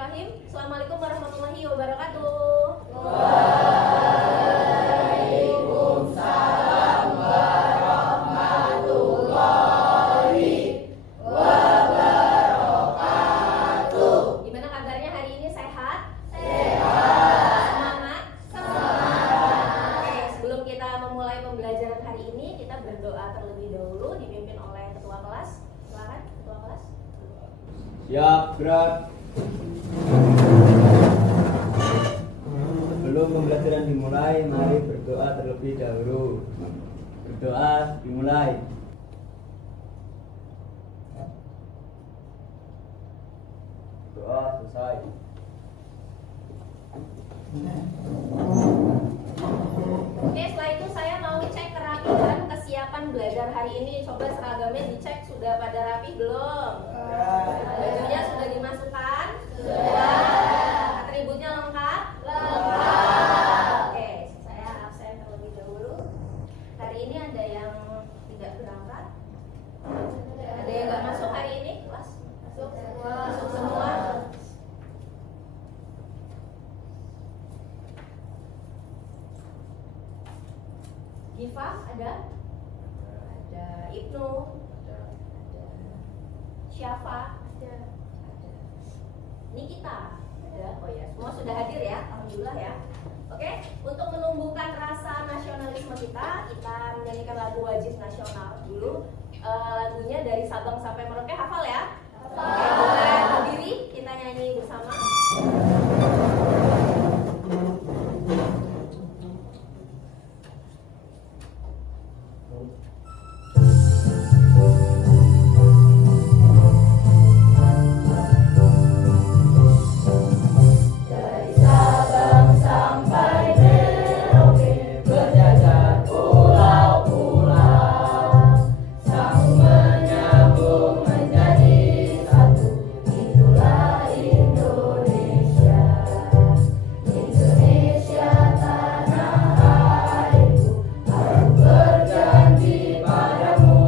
Bismillahirrahmanirrahim. Assalamualaikum warahmatullahi wabarakatuh. Waalaikumsalam warahmatullahi wabarakatuh. Gimana kabarnya hari ini, sehat? Sehat. Semangat? Semangat. Oke, sebelum kita memulai pembelajaran hari ini, kita berdoa terlebih dahulu dipimpin oleh ketua kelas. Silakan, ketua kelas. Siap, gerak. Sebelum pembelajaran dimulai, mari berdoa terlebih dahulu. Berdoa dimulai. Doa selesai. Oke, setelah itu saya mau cek kerapihan kesiapan belajar hari ini. Coba seragamnya dicek sudah pada rapi belum? Bajunya sudah dimasukkan? Sudah. Atributnya lengkap? Lengkap. Oke, saya absen terlebih dahulu. Hari ini ada yang tidak berangkat? Ada yang nggak masuk hari ini? Kelas? Masuk semua. Giva ada? Ada Ibnu? Ada Syafa? Ada Nikita? Ada? Oh ya, semua sudah hadir ya, alhamdulillah ya. Oke, untuk menumbuhkan rasa nasionalisme kita menyanyikan lagu wajib nasional dulu. Lagunya dari Sabang sampai Merauke, hafal ya? Hafal. Oke, boleh berdiri, kita nyanyi bersama. Dari Sabang sampai Merauke, berjajar pulau-pulau, sambung menyambung menjadi satu. Itulah Indonesia, Indonesia tanah airku. Aku berjanji padamu,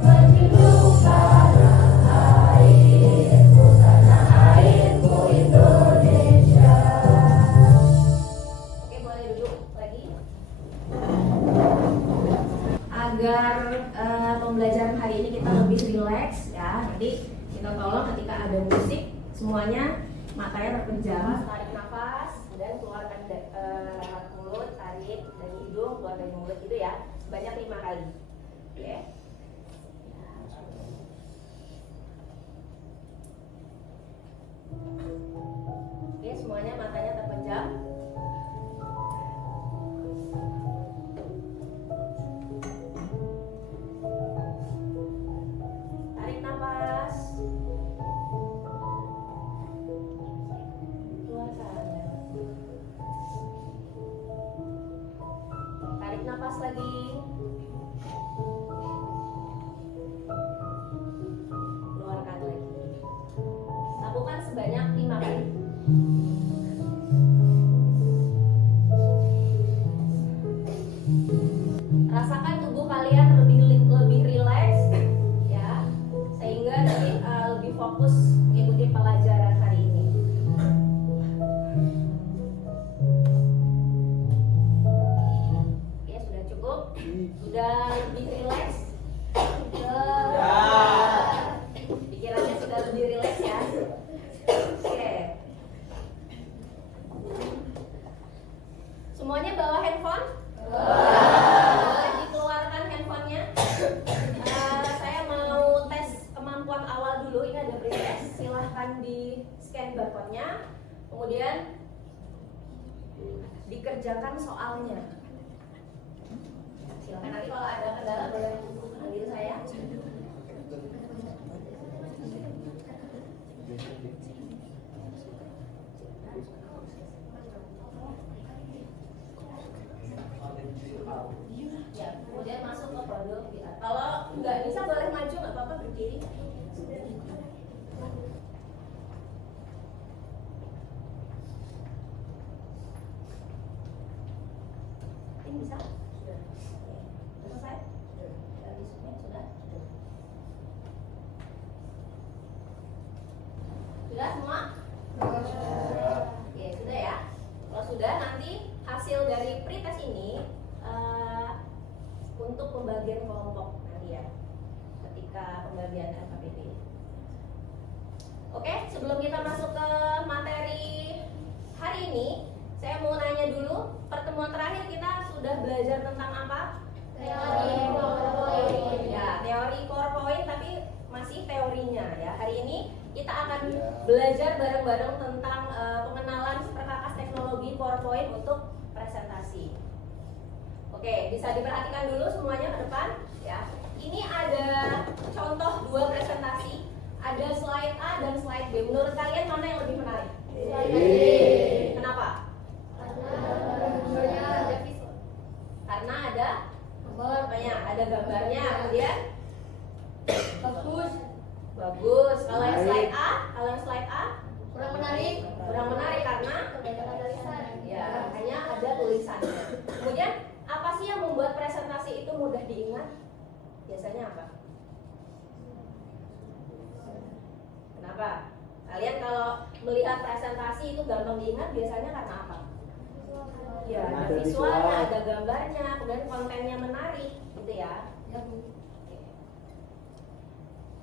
menjunjung tanah airku Indonesia. Oke, boleh duduk lagi. Agar pembelajaran hari ini kita lebih rileks ya. Nanti kita tolong ketika ada musik semuanya matanya terpejam, tarik nafas dan keluarkan lewat mulut, tarik dari hidung, keluar dari mulut gitu ya. Sebanyak 5 kali. Oke. Oke, semuanya matanya terpejam. Tarik nafas. Keluarkan. Tarik nafas lagi. Keluarkan lagi. Lakukan sebanyak 5 kali. Rasakan tubuh kalian lebih rileks ya, sehingga nanti lebih fokus mengikuti pelajaran hari ini. Ya, sudah cukup? Sudah lebih rileks? Pikirannya sudah lebih rileks ya? Oke. Semuanya bawa handphone? Boleh dikeluarkan handphonenya. Saya mau tes kemampuan awal dulu. Ini ada pretest. Silahkan di scan barcode-nya. Kemudian dikerjakan soalnya. Silahkan, nanti kalau ada kendala boleh panggil saya. Ya, kemudian masuk ke produk kita. Kalau nggak bisa boleh maju, nggak apa-apa, berdiri. Ini bisa? Sudah. Selesai? Sudah. Disubmit? Sudah? Sudah semua? pembagian LKPD. Oke, sebelum kita masuk ke materi hari ini, saya mau nanya dulu, pertemuan terakhir kita sudah belajar tentang apa? Teori PowerPoint. Ya, teori PowerPoint, tapi masih teorinya ya. Hari ini kita akan belajar bareng-bareng tentang pengenalan perkakas teknologi PowerPoint untuk presentasi. Oke, bisa diperhatikan dulu semuanya ke depan ya. Ini ada contoh dua presentasi, ada slide A dan slide B. Menurut kalian mana yang lebih menarik? Slide B. Kenapa? Karena ada gambarnya, kemudian bagus. Kalau yang slide A, Kurang menarik. kurang menarik karena ya hanya ada tulisannya. Kemudian apa sih yang membuat presentasi itu mudah diingat? Biasanya apa? Kenapa? Kalian kalau melihat presentasi itu gampang diingat biasanya karena apa? Ya, ada visualnya, ada gambarnya, kemudian kontennya menarik, gitu ya. Oke.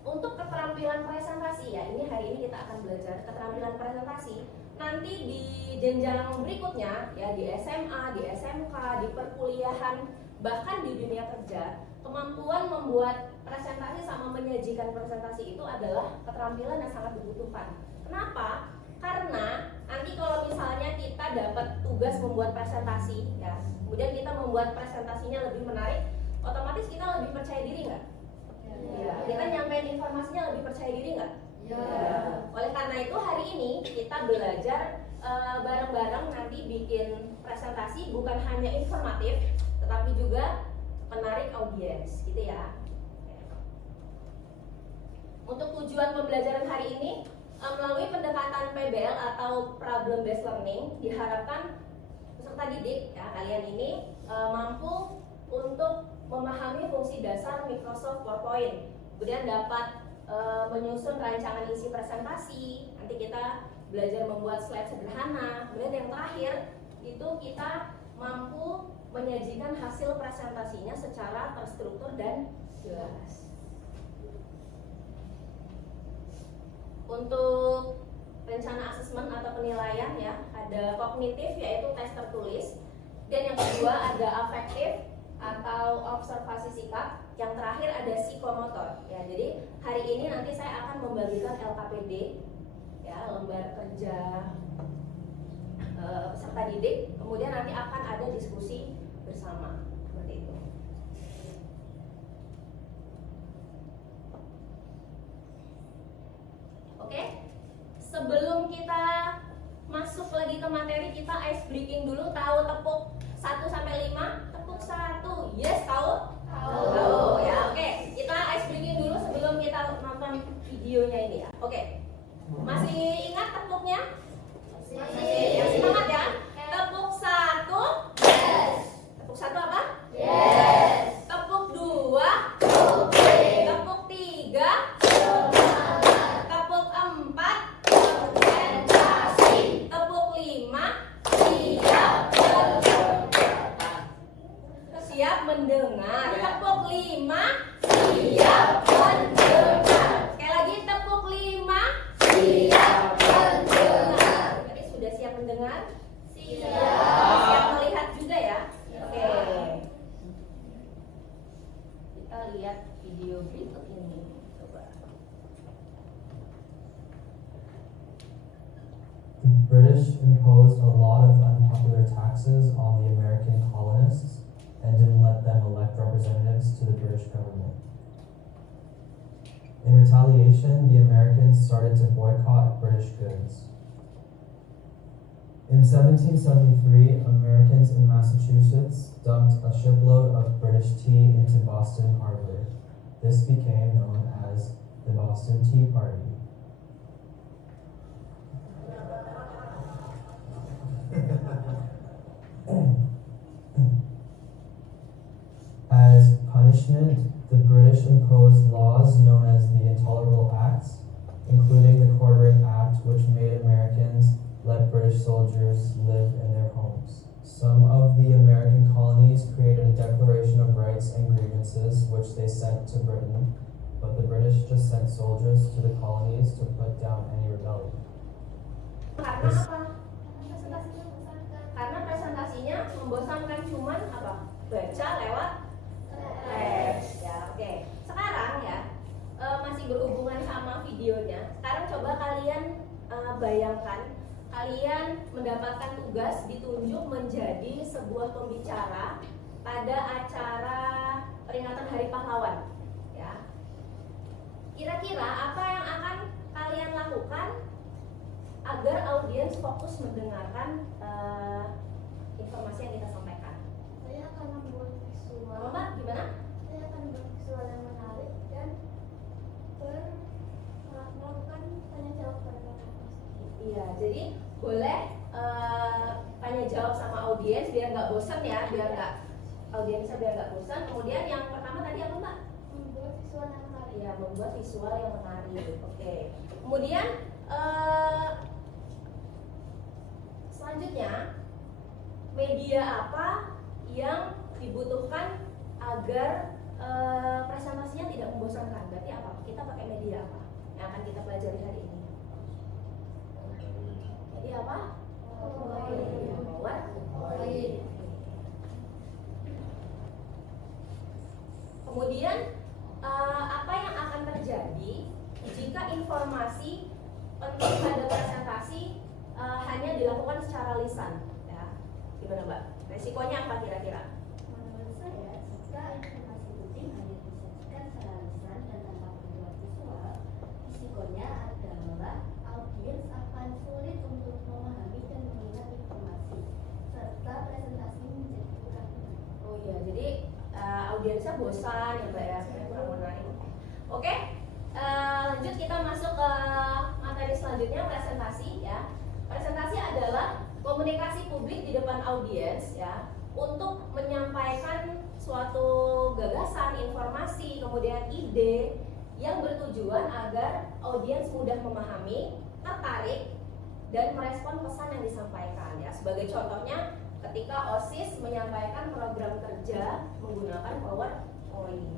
Untuk keterampilan presentasi ya, ini hari ini kita akan belajar keterampilan presentasi. Nanti di jenjang berikutnya ya, di SMA, di SMK, di perkuliahan, bahkan di dunia kerja, kemampuan membuat presentasi sama menyajikan presentasi itu adalah keterampilan yang sangat dibutuhkan. Kenapa? Karena nanti kalau misalnya kita dapat tugas membuat presentasi ya, kemudian kita membuat presentasinya lebih menarik, otomatis kita lebih percaya diri nggak? Ya. Kita nyampein informasinya lebih percaya diri nggak? Ya. Oleh karena itu hari ini kita belajar bareng-bareng nanti bikin presentasi bukan hanya informatif, tetapi juga menarik audiens, gitu ya. Untuk tujuan pembelajaran hari ini, melalui pendekatan PBL atau Problem Based Learning, diharapkan peserta didik ya, kalian ini mampu untuk memahami fungsi dasar Microsoft PowerPoint, kemudian dapat menyusun rancangan isi presentasi. Nanti kita belajar membuat slide sederhana. Kemudian yang terakhir itu kita mampu menyajikan hasil presentasinya secara terstruktur dan jelas. Untuk rencana asesmen atau penilaian ya, ada kognitif yaitu tes tertulis, dan yang kedua ada afektif atau observasi sikap, yang terakhir ada psikomotor ya. Jadi hari ini nanti saya akan membagikan LKPD ya, lembar kerja peserta didik, kemudian nanti akan ada diskusi bersama seperti itu. Oke, sebelum kita masuk lagi ke materi, kita ice breaking dulu. Tahu tepuk 1 sampai 5? Tepuk 1. Yes, tahu? Tahu ya. Oke, kita ice breaking dulu sebelum kita nonton videonya ini ya. Oke. Masih ingat tepuknya? Masih. Yang semangat ya. Tepuk 1. Yes. Tepuk 1 apa? Yes. Tepuk 2. Oke. Tepuk 3. Semangat. Tepuk 4. Konsentrasi. Tepuk 5. Siap bekerja. Siap mendengar. Tepuk 5. Siap mendengar. Sekali lagi tepuk 5. Siap mendengar. Jadi sudah siap mendengar? Siap. Siap melihat juga ya? Oke. Kita lihat video berikut ini. Coba. The British imposed a lot of unpopular taxes on the American colonists and didn't let them elect representatives to the British government. In retaliation, the Americans started to boycott British goods. In 1773, Americans in Massachusetts dumped a shipload of British tea into Boston Harbor. This became known as the Boston Tea Party. As punishment, the British imposed laws known as the Intolerable Acts, including the Quartering Act, which made Americans let British soldiers live in their homes. Some of the American colonies created a Declaration of Rights and Grievances, which they sent to Britain, but the British Karena apa? Karena presentasinya membosankan, cuman apa? Baca lewat teks. Ya, oke. Sekarang ya masih berhubungan sama videonya. Sekarang coba kalian bayangkan kalian mendapatkan tugas ditunjuk menjadi sebuah pembicara pada acara peringatan Hari Pahlawan. Ya. Kira-kira apa yang akan kalian lakukan agar audiens fokus mendengarkan informasi yang kita sampaikan? Saya akan membuat visual. Mbak, gimana? Saya akan membuat visual yang menarik dan melakukan tanya jawab pada mereka. Iya, jadi boleh tanya jawab sama audiens biar nggak bosan ya, audiensnya biar nggak bosan. Kemudian yang pertama tadi apa Mbak? Membuat visual yang menarik. Iya, membuat visual yang menarik. Oke. Kemudian selanjutnya media apa yang dibutuhkan agar presentasinya tidak membosankan? Berarti apa? Kita pakai media apa yang akan kita pelajari hari ini? Media apa? PowerPoint. Kemudian apa yang akan terjadi jika informasi penting pada presentasi hanya dilakukan secara lisan? Ya, gimana Mbak? Resikonya apa kira-kira? Menurut saya, jika informasi penting hanya disajikan secara lisan dan tanpa membuat visual, risikonya adalah audiens akan sulit untuk memahami dan mengingat informasi, serta presentasi menjadi kurang menarik. Oh iya, jadi audiensnya bosan ya Mbak ya, sebenarnya kurang menarik. Oke, lanjut kita masuk ke materi selanjutnya, presentasi ya. Presentasi adalah komunikasi publik di depan audiens ya, untuk menyampaikan suatu gagasan, informasi, kemudian ide yang bertujuan agar audiens mudah memahami, tertarik, dan merespon pesan yang disampaikan ya. Sebagai contohnya ketika OSIS menyampaikan program kerja menggunakan PowerPoint.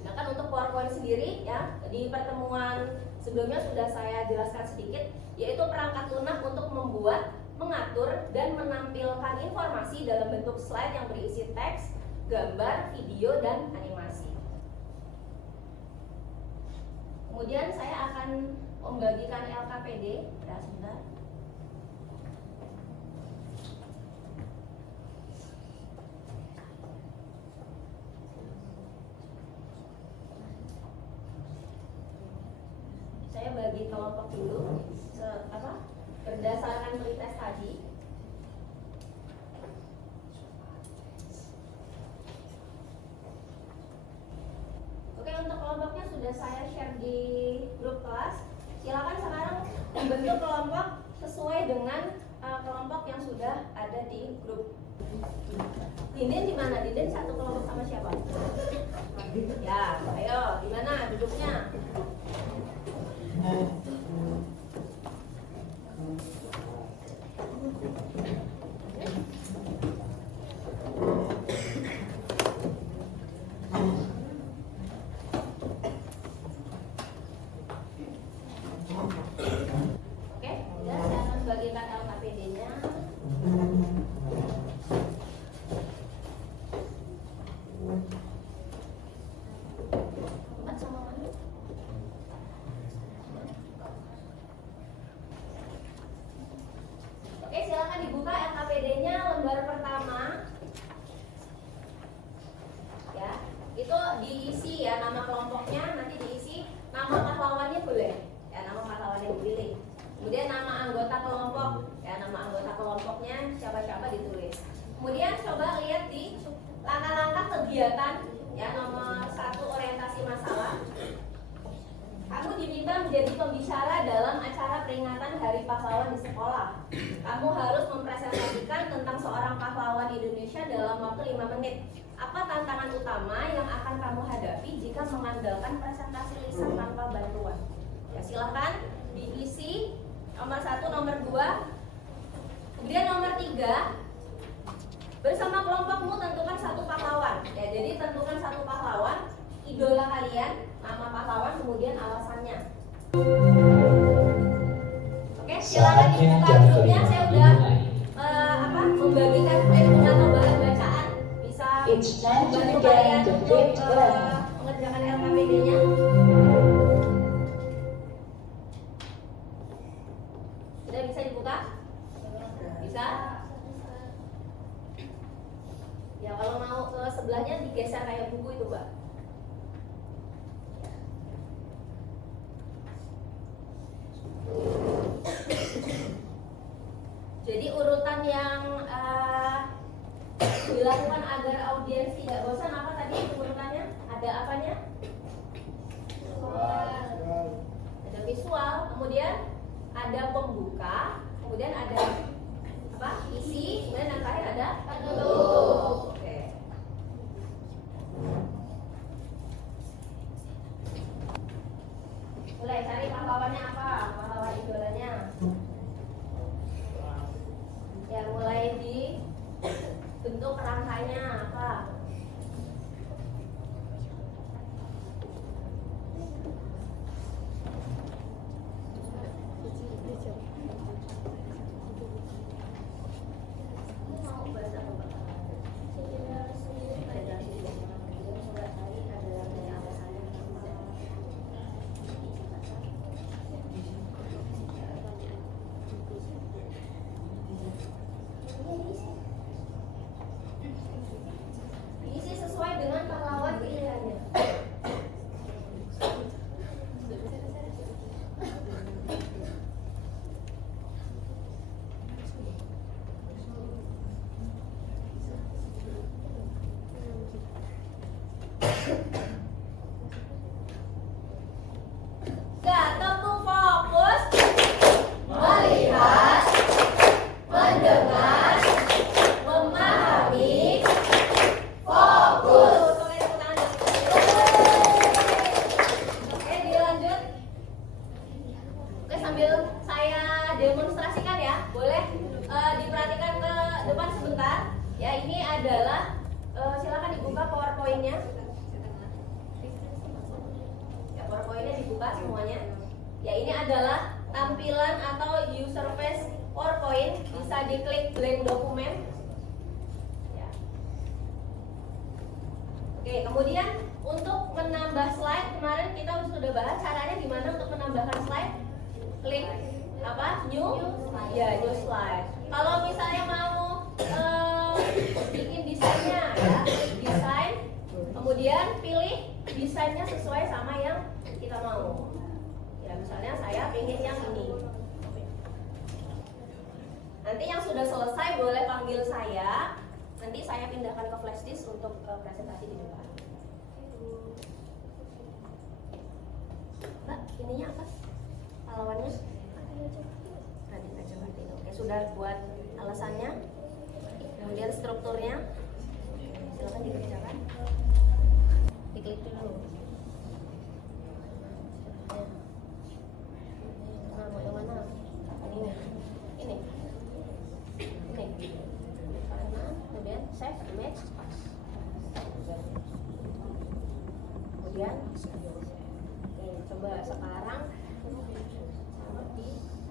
Sedangkan untuk PowerPoint sendiri ya, di pertemuan sebelumnya sudah saya jelaskan sedikit, yaitu perangkat lunak untuk membuat, mengatur, dan menampilkan informasi dalam bentuk slide yang berisi teks, gambar, video, dan animasi. Kemudian saya akan membagikan LKPD ya, sebentar. Saya bagi kelompok dulu berdasarkan pretest tadi. Oke, untuk kelompoknya sudah saya share di grup kelas. Silakan sekarang bentuk kelompok sesuai dengan kelompok yang sudah ada di grup. Dindin di mana? Dindin satu kelompok sama siapa? Ya, ayo, gimana duduknya? Oke, ya, saya akan bagikan LKPD-nya. Empat sama mana? Oke, silakan dibuka LKPD-nya lembar pertama. Ya, itu diisi ya nama kelompoknya, nanti diisi nama pahlawannya boleh. Ya, nama pahlawannya dipilih. Kemudian nama anggota kelompok, ya nama anggota kelompoknya siapa-siapa ditulis. Kemudian coba lihat di langkah-langkah kegiatan, ya nomor 1 orientasi masalah. Kamu diminta menjadi pembicara dalam acara peringatan Hari Pahlawan di sekolah. Kamu harus mempresentasikan tentang seorang pahlawan Indonesia dalam waktu 5 menit. Apa tantangan utama yang akan kamu hadapi jika mengandalkan presentasi lisan tanpa bantuan? Ya, silakan diisi nomor 1, nomor 2. Kemudian nomor 3, bersama kelompokmu tentukan satu pahlawan. Ya, jadi tentukan satu pahlawan, idola kalian, nama pahlawan, kemudian alasannya. Jadi urutan yang dilakukan agar audiens tidak bosan apa tadi urutannya? Ada apanya? Ada visual, kemudian ada pembuka, kemudian ada apa? Isi, kemudian yang terakhir ada penutup. Oke. Mulai cari pahlawannya apa? Pahlawan idolanya. Ya, mulai di bentuk rangkanya apa? Mau bahas apa, Pak? Diisi sesuai dengan pahlawan pilihannya. Gak tepuk fokus, melihat, mendengar, memahami, fokus. Oke, tepuk tangan. Oke, dilanjut. Oke, sambil saya demonstrasikan ya, boleh diperhatikan ke depan sebentar. Ya, ini adalah silakan dibuka PowerPoint-nya. Ya, PowerPoint-nya dibuka semuanya. Ya, ini adalah tampilan atau user face PowerPoint. Bisa diklik blank dokumen. Ya. Oke, kemudian untuk menambah slide kemarin kita sudah bahas caranya gimana untuk menambahkan slide. Klik apa? New? Ya, new slide. Kalau misalnya mau bikin desainnya ya, desain, kemudian pilih desainnya sesuai sama yang kita mau. Ya, misalnya saya ingin yang ini. Nanti yang sudah selesai boleh panggil saya. Nanti saya pindahkan ke flash disk untuk presentasi di depan. Mbak, ininya apa? Pahlawannya? Tadi aja berarti. Oke, sudah buat alasannya. Kemudian strukturnya. Silakan dikerjakan. Diklik dulu. Nah, mau yang mana? Ini. Ini. Karena kemudian save image. Kemudian oke, coba sekarang di sini.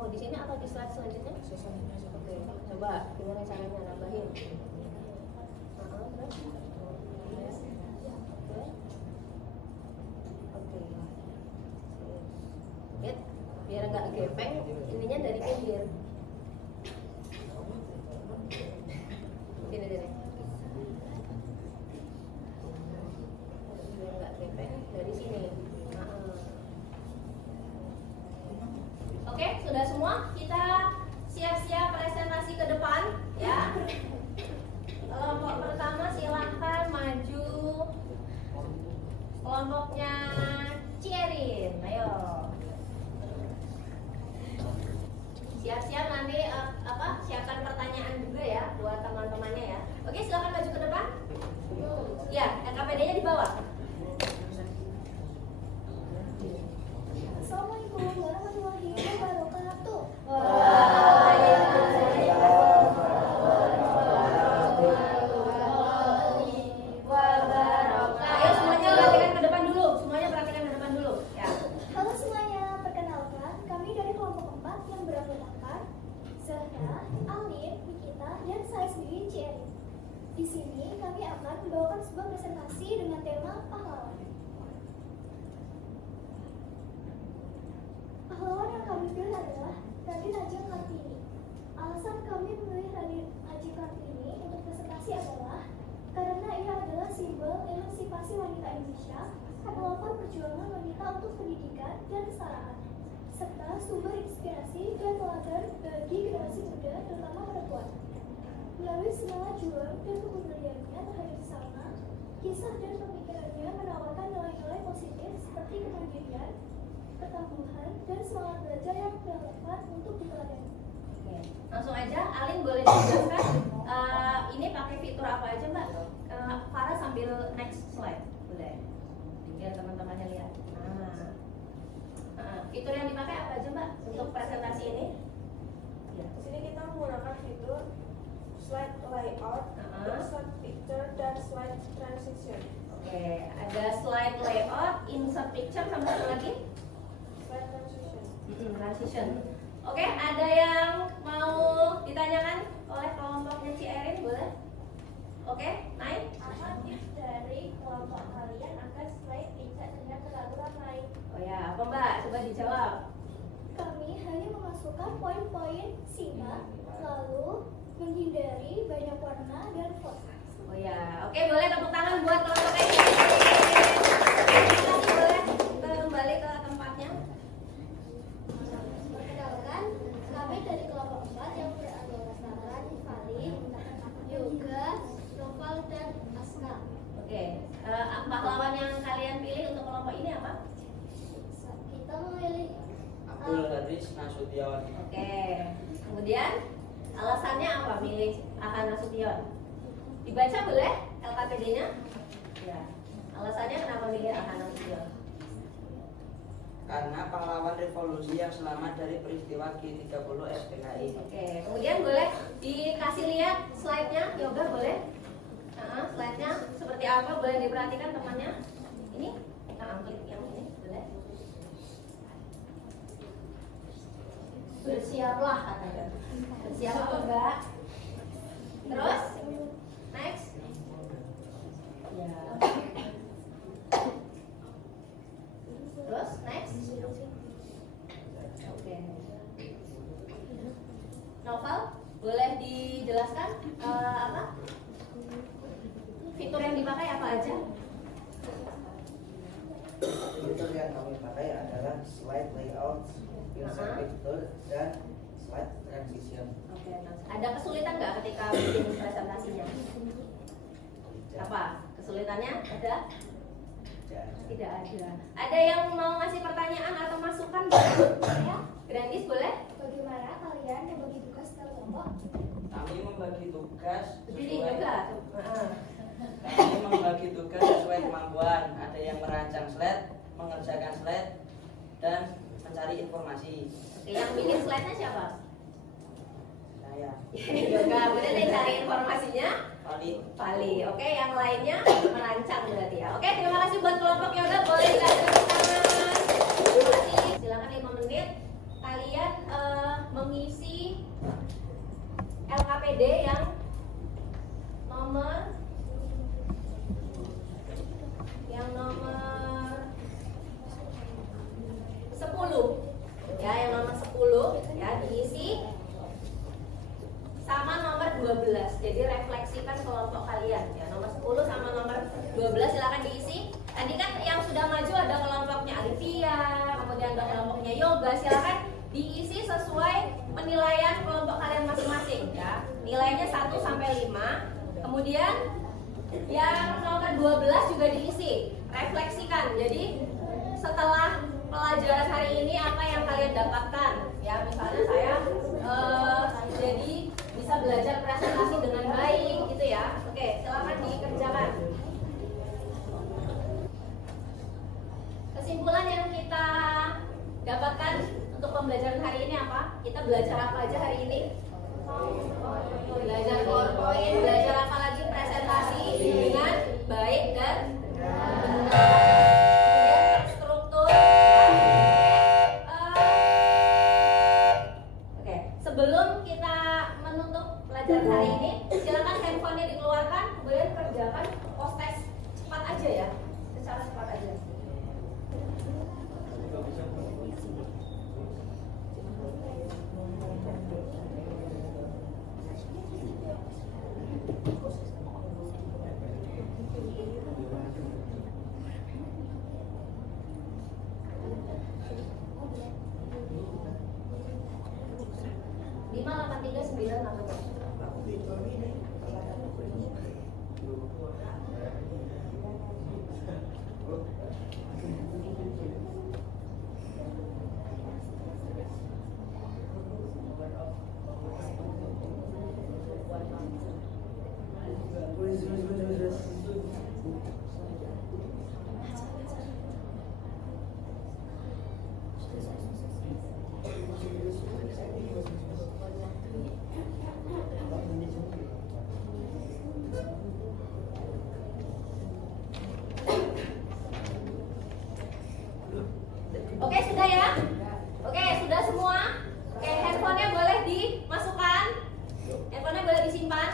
Oh, di sini atau di slide selanjutnya? Oke, coba gimana caranya nambahin? Oke, biar nggak gepeng, ininya dari pinggir. Sini. Biar nggak gepeng dari sini. Oke, sudah semua? Kita siap-siap presentasi ke depan, ya. Kelompok pertama silahkan maju. Kelompoknya Cierin, ayo. Siap-siap nanti siapkan pertanyaan juga ya buat teman-temannya ya. Oke, silakan maju ke depan. Ya, KPD-nya di bawah. Assalamualaikum warahmatullahi wabarakatuh. Ayo semuanya perhatikan ke depan dulu. Semuanya perhatikan ke depan dulu. Ya. Halo semuanya, perkenalkan kami dari kelompok 4 yang beranggotakan Zahra, Alin, Nikita, dan saya sendiri Cierin. Di sini kami akan membawakan sebuah presentasi dengan tema pahlawan. Pahlawan yang kami pilih adalah Raden Ajeng Kartini. Alasan kami memilih Raden Ajeng Kartini untuk presentasi adalah karena ia adalah simbol emansipasi wanita Indonesia, pelopor perjuangan wanita untuk pendidikan dan kesetaraan, serta sumber inspirasi dan teladan bagi generasi muda, terutama perempuan. Melalui semangat juang dan kepeduliannya terhadap sesama, kisah dan pemikirannya menawarkan nilai-nilai positif seperti kemandirian, ketangguhan, dan semangat belajar yang relevan untuk diteladani. Oke, langsung aja, Alin boleh dijelaskan ini pakai fitur apa aja Mbak? Farah sambil next slide, boleh? Biar teman-temannya lihat. Fitur yang dipakai apa aja Mbak untuk presentasi ini? Ya. Di sini kita menggunakan fitur slide layout, insert picture, dan slide transition. Oke, ada slide layout, insert picture, sama satu lagi? Slide transition. Transition. Oke, ada yang mau ditanyakan oleh kelompoknya Ci Erin, boleh? Oke, naik. Apa tips dari kelompok kalian agar slide tidak terlihat terlalu ramai? Oh ya, apa Mbak? Coba dijawab. Kami hanya memasukkan poin-poin singkat, lalu menghindari banyak warna dan font. Oh ya, oke, boleh tepuk tangan buat kelompoknya Ci Erin. Nanti boleh kembali ke tempatnya. Perkenalkan, kami dari kelompok 4 yang beranggotakan Fali, Yoga, Noval, dan Aska. Oke, pahlawan yang kalian pilih untuk kelompok ini apa? Kita memilih Abdul Haris Nasution. Oke, kemudian alasannya apa milih Aha Nasution? Dibaca boleh LKPD-nya? Ya, alasannya kenapa milih Aha Nasution? Karena pahlawan revolusi yang selamat dari peristiwa G30 SPKI. Oke, kemudian boleh dikasih lihat slide-nya, Yoga boleh? Slide-nya seperti apa? Boleh diperhatikan temannya? Ini? Klik yang ini, boleh? Bersiaplah katanya. Bersiap apa enggak? Terus? Next? Ya. Terus? Next? Oke. Novel, boleh dijelaskan apa? Fitur yang dipakai apa aja? Fitur yang kami pakai adalah slide layout, insert picture, dan slide transition. Oke, ada kesulitan nggak ketika bikin presentasinya? Apa? Kesulitannya ada? Tidak ada. Ada yang mau ngasih pertanyaan atau masukan? Ya, Grandis boleh? bagaimana kalian membagi tugas ke kelompok? Kami membagi tugas Berdiri sesuai juga. Kami membagi tugas sesuai kemampuan. Ada yang merancang slide, mengerjakan slide, dan mencari informasi. Oke, yang bikin slide-nya siapa? Saya Yoga, boleh deh cari informasinya? Fali. Oke, yang lainnya merancang berarti ya. Oke, terima kasih buat kelompok Yoga. Boleh dikasih tepuk tangan. Terima kasih. Silakan 5 menit. Kalian mengisi LKPD yang nomor 10. Ya, yang nomor 10 ya diisi sama nomor 12. Jadi refleksikan kelompok kalian ya. Nomor 10 sama nomor 12 silakan diisi. Tadi kan yang sudah maju ada kelompoknya Alivia, kemudian ada kelompoknya Yoga. Silakan diisi sesuai penilaian kelompok kalian masing-masing ya. Nilainya 1 sampai 5. Kemudian yang nomor 12 juga diisi. Refleksikan. Jadi setelah pelajaran hari ini apa yang kalian dapatkan? Ya, misalnya saya jadi bisa belajar presentasi dengan baik gitu ya. Oke, silakan dikerjakan. Kesimpulan yang kita dapatkan untuk pembelajaran hari ini apa? Kita belajar apa aja hari ini? Belajar PowerPoint, belajar apa lagi? Presentasi dengan baik dan benar. Kemudian struktur. Oke, sebelum kita menutup pelajaran hari ini, silakan handphonenya dikeluarkan, kemudian kerjakan post test cepat aja ya, secara cepat aja. 9 namanya. Oke, sudah ya? Oke, sudah semua? Oke, handphonenya boleh dimasukkan? Handphonenya boleh disimpan?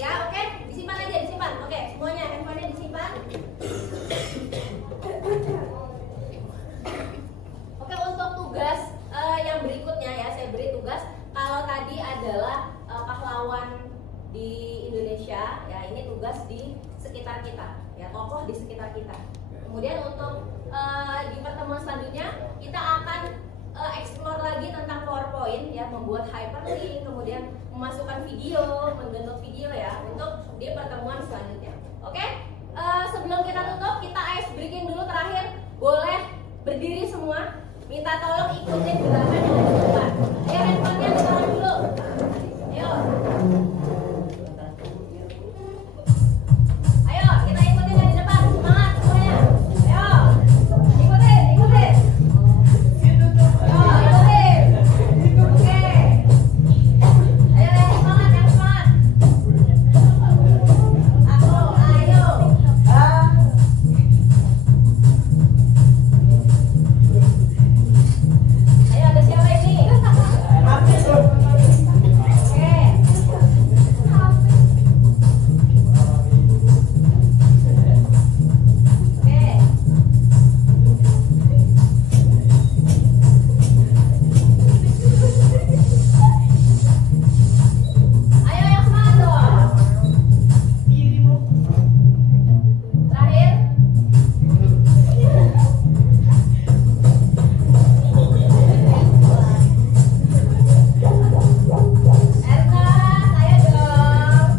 Ya, oke, disimpan aja, disimpan. Oke, semuanya handphonenya disimpan. Oke, untuk tugas yang berikutnya ya, saya beri tugas. Kalau tadi adalah pahlawan di Indonesia, ya ini tugas di sekitar kita, ya tokoh di sekitar kita. Kemudian untuk di pertemuan selanjutnya kita akan explore lagi tentang PowerPoint ya, membuat hyperlink, kemudian memasukkan video, mendownload video ya untuk di pertemuan selanjutnya. Oke, sebelum kita tutup kita ice breaking dulu terakhir. Boleh berdiri semua. Minta tolong ikutin gerakan yang di depan. Ayo handphonenya ditaruh dulu. Ayo. Ayo kita ikutin yang di depan. Semangat semuanya. Ayo. Ikutin, ikutin. Ayo, ikutin. Oke. Ayo yang semangat, yang semangat. Aku, ayo. Ayo ada siapa ini? Oke. Oke. Ayo yang semangat dong. Terakhir. Erna, saya dong.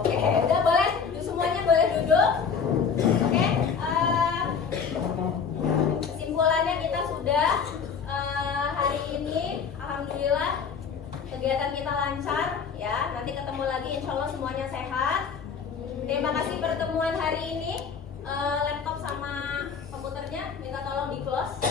Oke, oke, udah boleh, semuanya boleh duduk. Oke, kesimpulannya kita sudah hari ini, alhamdulillah kegiatan kita lancar ya. Nanti ketemu lagi, insya Allah semuanya sehat. Terima kasih pertemuan hari ini. Laptop sama komputernya minta tolong di close.